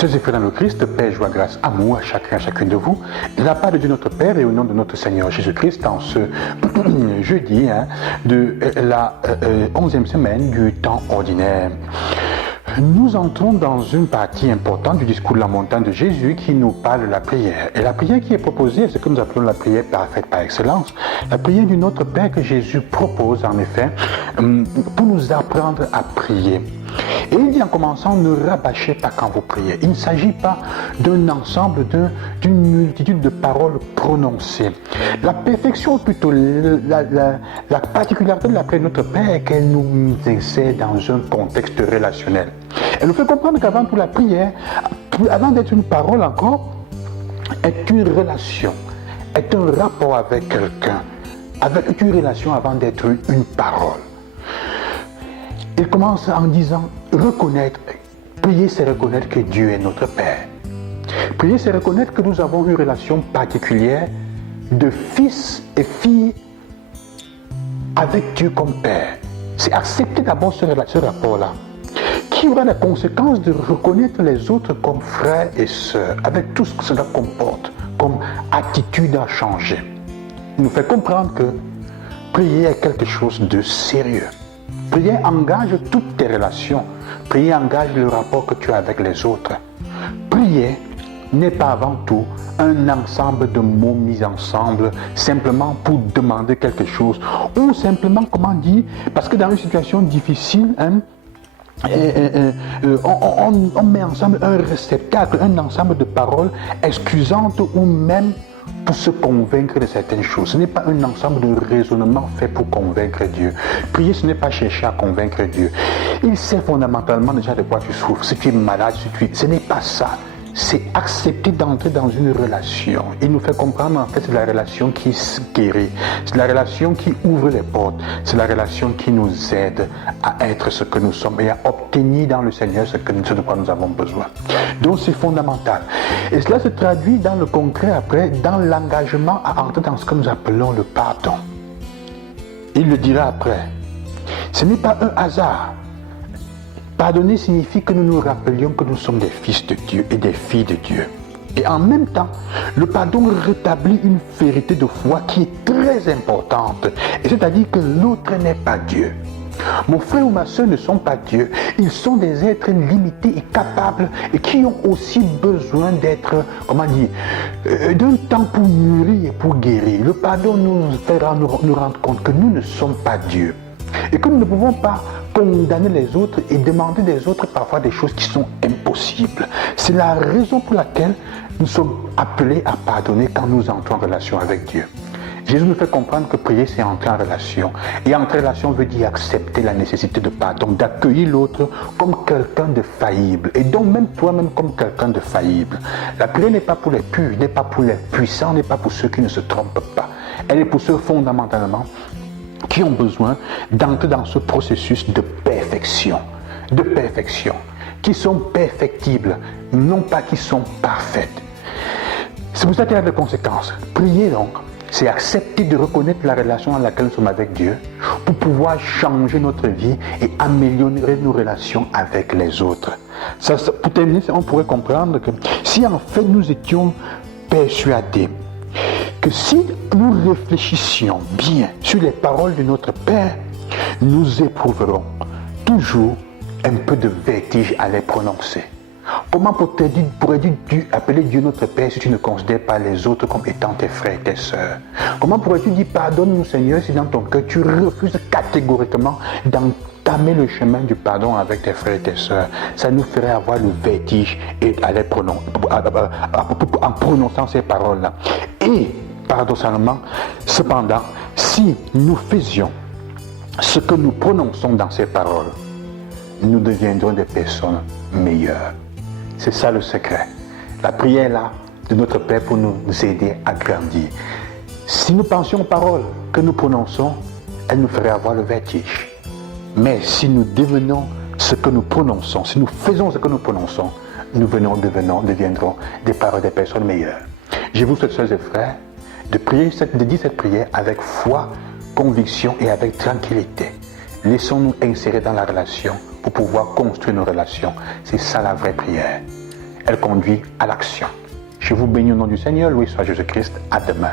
Chers et frères dans le Christ, paix, joie, grâce, amour à chacun, à chacune de vous. De la part de Dieu notre Père et au nom de notre Seigneur Jésus-Christ, en ce jeudi de la 11e semaine du temps ordinaire. Nous entrons dans une partie importante du discours de la montagne de Jésus qui nous parle de la prière. Et la prière qui est proposée, c'est ce que nous appelons la prière parfaite par excellence. La prière du Notre Père que Jésus propose en effet pour nous apprendre à prier. Et il dit en commençant, ne rabâchez pas quand vous priez. Il ne s'agit pas d'un ensemble, d'une multitude de paroles prononcées. La perfection, plutôt la particularité de la prière de notre Père est qu'elle nous insère dans un contexte relationnel. Elle nous fait comprendre qu'avant tout la prière, avant d'être une parole encore, est une relation, est un rapport avec quelqu'un, avec une relation avant d'être une parole. Il commence en disant, reconnaître, prier c'est reconnaître que Dieu est notre Père. Prier c'est reconnaître que nous avons une relation particulière de fils et filles avec Dieu comme Père. C'est accepter d'abord ce rapport-là, qui aura la conséquence de reconnaître les autres comme frères et sœurs, avec tout ce que cela comporte, comme attitude à changer. Il nous fait comprendre que prier est quelque chose de sérieux. Prier engage toutes tes relations. Prier engage le rapport que tu as avec les autres. Prier n'est pas avant tout un ensemble de mots mis ensemble simplement pour demander quelque chose ou simplement, comment dire, parce que dans une situation difficile, on met ensemble un réceptacle, un ensemble de paroles excusantes ou même pour se convaincre de certaines choses. Ce n'est pas un ensemble de raisonnements faits pour convaincre Dieu. Prier, ce n'est pas chercher à convaincre Dieu. Il sait fondamentalement déjà de quoi tu souffres. Si tu es malade, ce n'est pas ça. C'est accepter d'entrer dans une relation. Il nous fait comprendre en fait c'est la relation qui guérit. C'est la relation qui ouvre les portes. C'est la relation qui nous aide à être ce que nous sommes et à obtenir dans le Seigneur ce de quoi nous avons besoin. Donc c'est fondamental. Et cela se traduit dans le concret après, dans l'engagement à entrer dans ce que nous appelons le pardon. Il le dira après. Ce n'est pas un hasard. Pardonner signifie que nous nous rappelions que nous sommes des fils de Dieu et des filles de Dieu. Et en même temps, le pardon rétablit une vérité de foi qui est très importante. Et c'est-à-dire que l'autre n'est pas Dieu. Mon frère ou ma soeur ne sont pas Dieu. Ils sont des êtres limités et capables et qui ont aussi besoin d'être, d'un temps pour mûrir et pour guérir. Le pardon nous fera nous rendre compte que nous ne sommes pas Dieu. Et que nous ne pouvons pas condamner les autres et demander des autres parfois des choses qui sont impossibles. C'est la raison pour laquelle nous sommes appelés à pardonner quand nous entrons en relation avec Dieu. Jésus nous fait comprendre que prier, c'est entrer en relation. Et entrer en relation veut dire accepter la nécessité de pardon, d'accueillir l'autre comme quelqu'un de faillible. Et donc même toi-même comme quelqu'un de faillible. La prière n'est pas pour les purs, n'est pas pour les puissants, n'est pas pour ceux qui ne se trompent pas. Elle est pour ceux fondamentalement qui ont besoin d'entrer dans ce processus de perfection, qui sont perfectibles, non pas qui sont parfaites. C'est pour ça qu'il y a des conséquences. Prier donc, c'est accepter de reconnaître la relation dans laquelle nous sommes avec Dieu pour pouvoir changer notre vie et améliorer nos relations avec les autres. Pour terminer, on pourrait comprendre que si en fait nous étions persuadés que si nous réfléchissions bien sur les paroles de notre Père, nous éprouverons toujours un peu de vertige à les prononcer. Comment pourrais-tu appeler Dieu notre Père si tu ne considères pas les autres comme étant tes frères et tes sœurs? Comment pourrais-tu dire pardonne-nous Seigneur si dans ton cœur tu refuses catégoriquement d'entamer le chemin du pardon avec tes frères et tes sœurs? Ça nous ferait avoir le vertige et en prononçant ces paroles-là. Et paradoxalement, cependant, si nous faisions ce que nous prononçons dans ces paroles, nous deviendrons des personnes meilleures. C'est ça le secret. La prière là de notre Père pour nous aider à grandir. Si nous pensions aux paroles que nous prononçons, elles nous feraient avoir le vertige. Mais si nous devenons ce que nous prononçons, si nous faisons ce que nous prononçons, nous deviendrons des personnes meilleures. Je vous souhaite, sœurs et frères, de dire cette prière avec foi, conviction et avec tranquillité. Laissons-nous insérer dans la relation pour pouvoir construire nos relations. C'est ça la vraie prière. elle conduit à l'action. Je vous bénis au nom du Seigneur, loué soit Jésus-Christ, à demain.